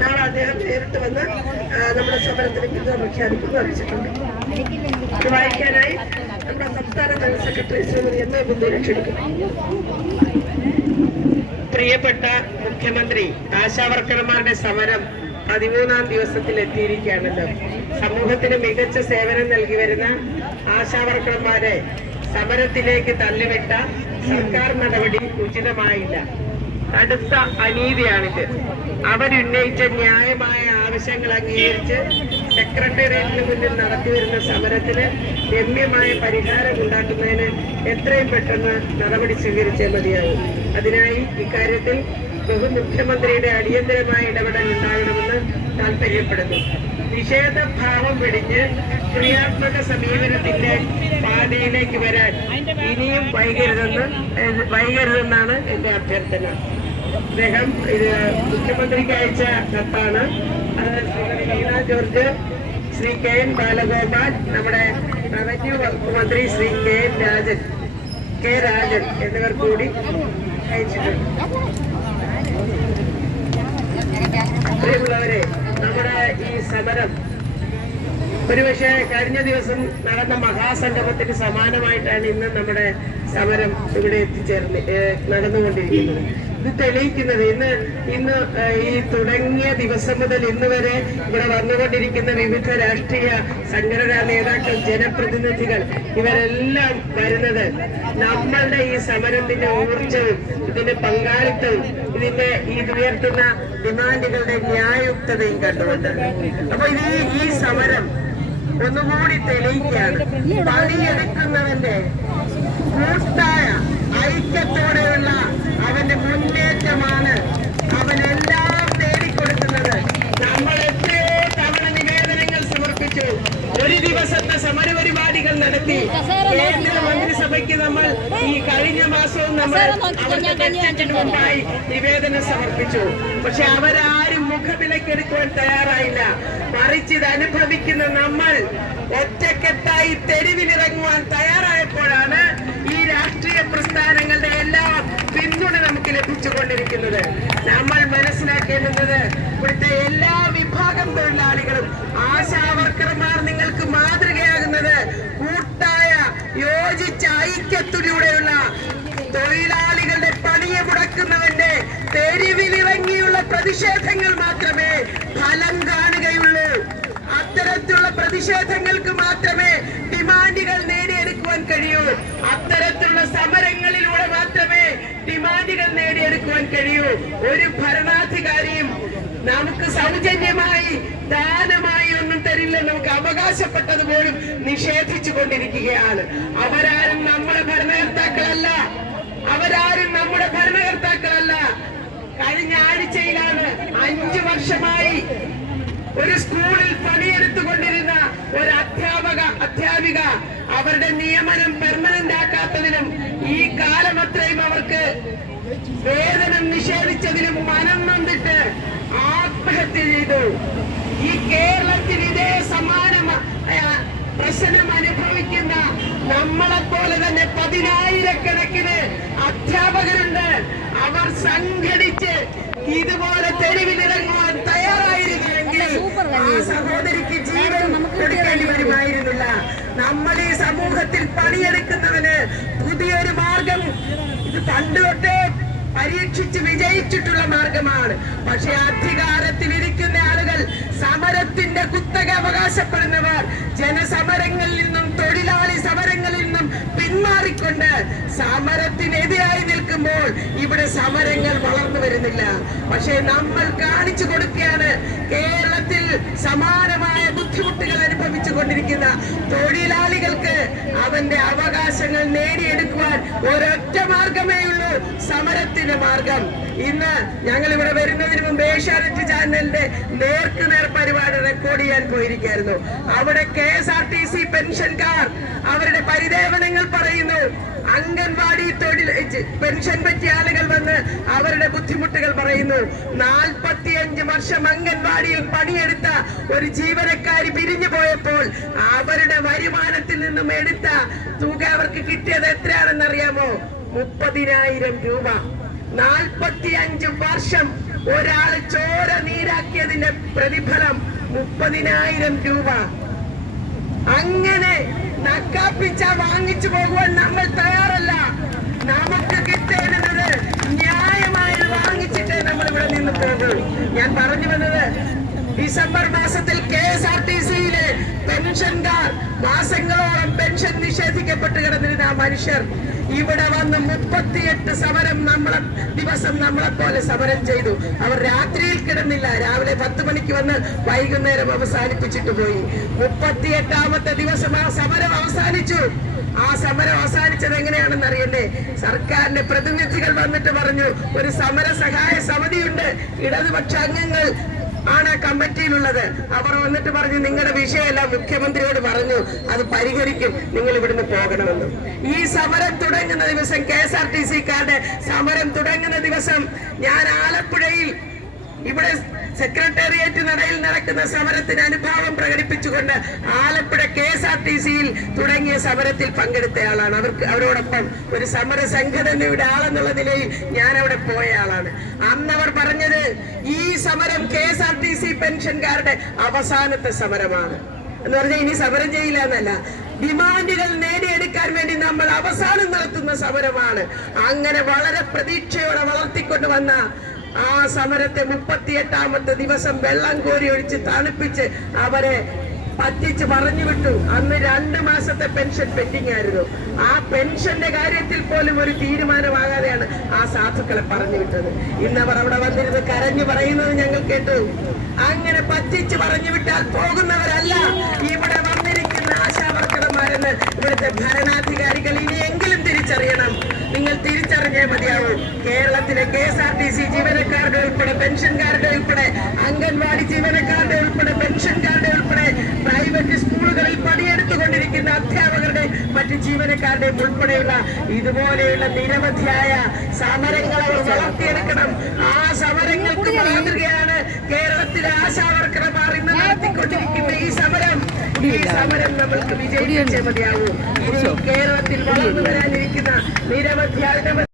നാളെ അദ്ദേഹം നേരിട്ട് വന്ന് നമ്മുടെ സമരത്തിന് പിന്തുണ പ്രഖ്യാപിക്കുന്നു അറിയിച്ചിട്ടുണ്ട്. അത് വായിക്കാനായി നമ്മുടെ സംസ്ഥാന general secretary Shrimati M A പ്രിയപ്പെട്ട മുഖ്യമന്ത്രി ആശാവർക്കർമാരുടെ സമരം പതിമൂന്നാം ദിവസത്തിൽ എത്തിയിരിക്കുകയാണല്ലോ. സമൂഹത്തിന് മികച്ച സേവനം നൽകി വരുന്ന ആശാവർക്കർമാരെ സമരത്തിലേക്ക് തള്ളിവിട്ട സർക്കാർ നടപടി ഉചിതമായില്ല. കടുത്ത അനീതിയാണിത്. അവരുന്നയിച്ച ന്യായമായ ആവശ്യങ്ങൾ അംഗീകരിച്ച് സെക്രട്ടേറിയറ്റിന് മുന്നിൽ നടത്തിവരുന്ന സമരത്തിന് രമ്യമായ പരിഹാരം ഉണ്ടാക്കുന്നതിന് എത്രയും പെട്ടെന്ന് നടപടി സ്വീകരിച്ചേ മതിയാവും. അതിനായി ഇക്കാര്യത്തിൽ ബഹുമുഖ്യമന്ത്രിയുടെ അടിയന്തരമായ ഇടപെടൽ ഉണ്ടാകണമെന്ന് താൽപര്യപ്പെടുന്നു നിഷേധഭാവം വെടിഞ്ഞ് ക്രിയാത്മക സമീപനത്തിന്റെ പാതയിലേക്ക് വരാൻ ഇനിയും വൈകരുതെന്ന് വൈകരുതെന്നാണ് എന്റെ അഭ്യർത്ഥന. അദ്ദേഹം ഇത് മുഖ്യമന്ത്രിക്ക് അയച്ച കത്താണ്. വീണ ജോർജ് ശ്രീ കെ എൻ ബാലഗോപാൽ നമ്മുടെ റവന്യൂ വകുപ്പ് മന്ത്രി Shri K N Rajan K Rajan എന്നിവർ കൂടി അയച്ചിട്ടുണ്ട്. പ്രിയമുള്ളവരെ നമ്മുടെ ഈ സമരം ഒരുപക്ഷെ കഴിഞ്ഞ ദിവസം നടന്ന മഹാസംഗമത്തിന് സമാനമായിട്ടാണ് ഇന്ന് നമ്മുടെ സമരം ഇവിടെ എത്തിച്ചേർന്ന് നടന്നുകൊണ്ടിരിക്കുന്നത്. ഇത് തെളിയിക്കുന്നത് ഇന്ന് ഇന്ന് ഈ തുടങ്ങിയ ദിവസം മുതൽ ഇന്ന് വരെ ഇവിടെ വന്നുകൊണ്ടിരിക്കുന്ന വിവിധ രാഷ്ട്രീയ സംഘടനാ നേതാക്കൾ ജനപ്രതിനിധികൾ ഇവരെല്ലാം വരുന്നത് നമ്മളുടെ ഈ സമരത്തിന്റെ ഊർജവും ഇതിന്റെ പങ്കാളിത്തവും ഇതിന്റെ ഈ ഉയർത്തുന്ന ഡിമാൻഡുകളുടെ ന്യായുക്തതയും കണ്ടുകൊണ്ട്. അപ്പൊ ഇത് ഈ- സമരം ഒന്നുകൂടി തെളിയിക്കുകയാണ്. പണിയെടുക്കുന്നവന്റെ കൂട്ടായ ഐക്യത്തോടെയുള്ള ദിവസത്തെ സമരപരിപാടികൾ നടത്തി. കേന്ദ്ര മന്ത്രിസഭയ്ക്ക് നമ്മൾ ഈ കഴിഞ്ഞ മാസവും നമ്മൾ മുമ്പായി നിവേദനം സമർപ്പിച്ചു. പക്ഷെ അവരാരും മുഖവിലക്കെടുക്കുവാൻ തയ്യാറായില്ല. മറിച്ച് ഇത് അനുഭവിക്കുന്ന നമ്മൾ ഒറ്റക്കെട്ടായി തെരുവിലിറങ്ങുവാൻ തയ്യാറായപ്പോഴാണ് ഈ രാഷ്ട്രീയ പ്രസ്ഥാനങ്ങളുടെ എല്ലാ പിന്തുണ നമുക്ക് ലഭിച്ചുകൊണ്ടിരിക്കുന്നത്. നമ്മൾ മനസ്സിലാക്കേണ്ടുന്നത് ഇവിടുത്തെ എല്ലാ വിഭാഗം തൊഴിലാളികളും മാതൃകയാകുന്നത് കൂട്ടായ യോജിച്ച ഐക്യത്തിലൂടെയുള്ള തൊഴിലാളികളുടെ പണിയെ മുടക്കുന്നവന്റെ തെരുവിലിറങ്ങിയുള്ള പ്രതിഷേധങ്ങൾ മാത്രമേ ഫലം കാണുകയുള്ളൂ. അത്തരത്തിലുള്ള പ്രതിഷേധങ്ങൾക്ക് മാത്രമേ ഡിമാൻഡുകൾ നേടിയെടുക്കുവാൻ കഴിയൂ. അത്തരത്തിലുള്ള സമരങ്ങളിലൂടെ മാത്രമേ ഡിമാൻഡുകൾ നേടിയെടുക്കുവാൻ കഴിയൂ. ഒരു ഭരണാധികാരിയും നമുക്ക് സൗജന്യമായി ദാനമായി തരില്ല നമുക്ക് അവകാശപ്പെട്ടത് പോലും നിഷേധിച്ചു കൊണ്ടിരിക്കുകയാണ് അവരാരും നമ്മുടെ ഭരണകർത്താക്കളല്ല. അവരാരും നമ്മുടെ ഭരണകർത്താക്കളല്ല. കഴിഞ്ഞ ആഴ്ചയിലാണ് അഞ്ചു വർഷമായി ഒരു സ്കൂളിൽ പണിയെടുത്തുകൊണ്ടിരുന്ന ഒരു അധ്യാപക അധ്യാപിക അവരുടെ നിയമനം പെർമനന്റ് ആക്കാത്തതിനും ഈ കാലം അത്രയും അവർക്ക് വേതനം നിഷേധിച്ചതിനും മനം നൊന്നിട്ട് ആത്മഹത്യ ചെയ്തു. ഈ സമാനമായ പ്രശ്നം അനുഭവിക്കുന്ന നമ്മളെ പോലെ തന്നെ പതിനായിരക്കണക്കിന് അധ്യാപകരുണ്ട്. അവർ സംഘടിച്ച് ഇതുപോലെ തെരുവിലിറങ്ങുവാൻ തയ്യാറായിരുന്നുവെങ്കിൽ ആ സഹോദരിക്ക് ജീവൻ കൊടുക്കേണ്ടി വരുമായിരുന്നില്ല. നമ്മൾ ഈ സമൂഹത്തിൽ പണിയെടുക്കുന്നവന് പുതിയൊരു മാർഗം ഇത് പണ്ട് തൊട്ടേ പരീക്ഷിച്ച് വിജയിച്ചിട്ടുള്ള മാർഗമാണ്. പക്ഷെ അധികാരത്തിൽ സമരത്തിന്റെ കുത്തക അവകാശപ്പെടുന്നവർ ജനസമരങ്ങളിൽ നിന്നും തൊഴിലാളി സമരങ്ങളിൽ നിന്നും പിന്മാറിക്കൊണ്ട് സമരത്തിനെതിരായി നിൽക്കുമ്പോൾ ഇവിടെ സമരങ്ങൾ വളർന്നു വരുന്നില്ല. പക്ഷേ നമ്മൾ കാണിച്ചു കൊടുക്കുകയാണ് കേരളത്തിൽ സമാനമായ ബുദ്ധിമുട്ടുകൾ അനുഭവിച്ചു കൊണ്ടിരിക്കുന്ന തൊഴിലാളികൾക്ക് അവന്റെ അവകാശങ്ങൾ നേടിയെടുക്കുവാൻ ഒരൊറ്റ മാർഗമേ ഉള്ളൂ. സമരത്തിന്റെ മാർഗം. ഇന്ന് ഞങ്ങൾ ഇവിടെ വരുന്നതിന് മുമ്പ് ഏഷ്യാനെറ്റ് ചാനലിന്റെ നേർക്ക് നേർ പരിപാടി റെക്കോർഡ് ചെയ്യാൻ പോയിരിക്കുന്നു അവിടെ K S R T C പെൻഷൻകാർ അവരുടെ പരിദേവനങ്ങൾ പറയുന്നു. അംഗൻവാടി തൊഴിൽ പെൻഷൻ പറ്റിയ ആളുകൾ വന്ന് അവരുടെ ബുദ്ധിമുട്ടുകൾ പറയുന്നു. നാൽപ്പത്തിയഞ്ച് വർഷം അംഗൻവാടിയിൽ പണിയെടുത്ത ഒരു ജീവനക്കാരി പിരിഞ്ഞു പോയപ്പോൾ അവരുടെ വരുമാനത്തിൽ നിന്നും എടുത്ത തുക അവർക്ക് കിട്ടിയത് എത്രയാണെന്ന് അറിയാമോ മുപ്പതിനായിരം രൂപ. നാൽപ്പത്തി അഞ്ച് വർഷം ഒരാൾ ചോര നീരാക്കിയതിന്റെ പ്രതിഫലം മുപ്പതിനായിരം രൂപ. അങ്ങനെ നക്കാപ്പിച്ച വാങ്ങിച്ചു പോകുവാൻ നമ്മൾ തയ്യാറല്ല. നമുക്ക് കിട്ടേണ്ടത് ന്യായമായത് വാങ്ങിച്ചിട്ടേ നമ്മൾ ഇവിടെ നിന്ന് പോകൂ. ഞാൻ പറഞ്ഞു വന്നത് ഡിസംബർ മാസത്തിൽ കെ എസ് ആർ ടി സിയിലെ പെൻഷൻകാർ പെൻഷൻ നിഷേധിക്കപ്പെട്ട് കിടന്നിരുന്ന ആ മനുഷ്യർ ഇവിടെ വന്ന് മുപ്പത്തിയെട്ട് സമരം നമ്മളെ ദിവസം നമ്മളെ പോലെ സമരം ചെയ്തു. അവർ രാത്രിയിൽ കിടന്നില്ല. രാവിലെ പത്ത് മണിക്ക് വന്ന് വൈകുന്നേരം അവസാനിപ്പിച്ചിട്ട് പോയി. മുപ്പത്തിയെട്ടാമത്തെ ദിവസം ആ സമരം അവസാനിച്ചു. ആ സമരം അവസാനിച്ചത് എങ്ങനെയാണെന്ന് അറിയണ്ടേ? സർക്കാരിന്റെ പ്രതിനിധികൾ വന്നിട്ട് പറഞ്ഞു ഒരു സമര സഹായ സമിതിയുണ്ട്. ഇടതുപക്ഷ അംഗങ്ങൾ ആണ് കമ്മിറ്റിയിലുള്ളത്. അവർ വന്നിട്ട് പറഞ്ഞു നിങ്ങളുടെ വിഷയമെല്ലാം മുഖ്യമന്ത്രിയോട് പറഞ്ഞു. അത് പരിഹരിക്കും. നിങ്ങൾ ഇവിടുന്ന് പോകണമെന്ന്. ഈ സമരം തുടങ്ങുന്ന ദിവസം കെ എസ് ആർ ടി സിക്കാരുടെ സമരം തുടങ്ങുന്ന ദിവസം ഞാൻ ആലപ്പുഴയിൽ ഇവിടെ സെക്രട്ടേറിയറ്റ് നടയിൽ നടക്കുന്ന സമരത്തിന് അനുഭാവം പ്രകടിപ്പിച്ചുകൊണ്ട് Alappuzha K S R T സിയിൽ തുടങ്ങിയ സമരത്തിൽ പങ്കെടുത്തയാളാണ്. അവർക്ക് അവരോടൊപ്പം ഒരു സമര സംഘടനയുടെ ആളെന്നുള്ള നിലയിൽ ഞാൻ അവിടെ പോയ ആളാണ് അന്ന് അവർ പറഞ്ഞത് ഈ സമരം K S R T C പെൻഷൻകാരുടെ അവസാനത്തെ സമരമാണ്. എന്ന് പറഞ്ഞാൽ ഇനി സമരം ചെയ്യില്ല എന്നല്ല. ഡിമാൻഡുകൾ നേടിയെടുക്കാൻ വേണ്ടി നമ്മൾ അവസാനം നടത്തുന്ന സമരമാണ്. അങ്ങനെ വളരെ പ്രതീക്ഷയോടെ വളർത്തിക്കൊണ്ട് വന്ന ആ സമരത്തെ മുപ്പത്തിയെട്ടാമത്തെ ദിവസം വെള്ളം കോരി ഒഴിച്ച് തണുപ്പിച്ച് അവരെ പറ്റിച്ച് പറഞ്ഞു വിട്ടു. അന്ന് രണ്ട് മാസത്തെ പെൻഷൻ പെൻഡിങ് ആയിരുന്നു. ആ പെൻഷന്റെ കാര്യത്തിൽ പോലും ഒരു തീരുമാനമാകാതെയാണ് ആ സാധുക്കളെ പറഞ്ഞു വിട്ടത്. ഇന്നവർ അവിടെ വന്നിരുന്ന് കരഞ്ഞു പറയുന്നത് ഞങ്ങൾ കേട്ടു. അങ്ങനെ പറ്റിച്ച് പറഞ്ഞു വിട്ടാൽ പോകുന്നവരല്ല. ഇവിടെ വന്നിരിക്കുന്ന ആശാവർക്കർമാരെന്ന് ഇവിടുത്തെ ഭരണാധികാരികൾ ഇനിയെങ്കിലും തിരിച്ചറിയണം. നിങ്ങൾ തിരിച്ചറിഞ്ഞേ മതിയാവും. കേരളത്തിലെ K S R T C ജീവനക്കാരുടെ ഉൾപ്പെടെ പെൻഷൻകാരുടെ ഉൾപ്പെടെ അംഗൻവാടി ജീവനക്കാരുടെ ഉൾപ്പെടെ പെൻഷൻകാരുടെ ഉൾപ്പെടെ പ്രൈവറ്റ് സ്കൂളുകളിൽ പണിയെടുത്തുകൊണ്ടിരിക്കുന്ന അധ്യാപകരുടെ മറ്റ് ജീവനക്കാരുടെയും ഉൾപ്പെടെയുള്ള ഇതുപോലെയുള്ള നിരവധിയായ സമരങ്ങൾ അവർ വളർത്തിയെടുക്കണം. ആ സമരങ്ങൾക്ക് മാതൃകയാണ് കേരളത്തിലെ ഈ സമരം നമ്മൾക്ക് വിജയിച്ചേ മതിയാവൂ കേരളത്തിൽ വളർന്നു വരാനിരിക്കുന്ന നിരവധിയായ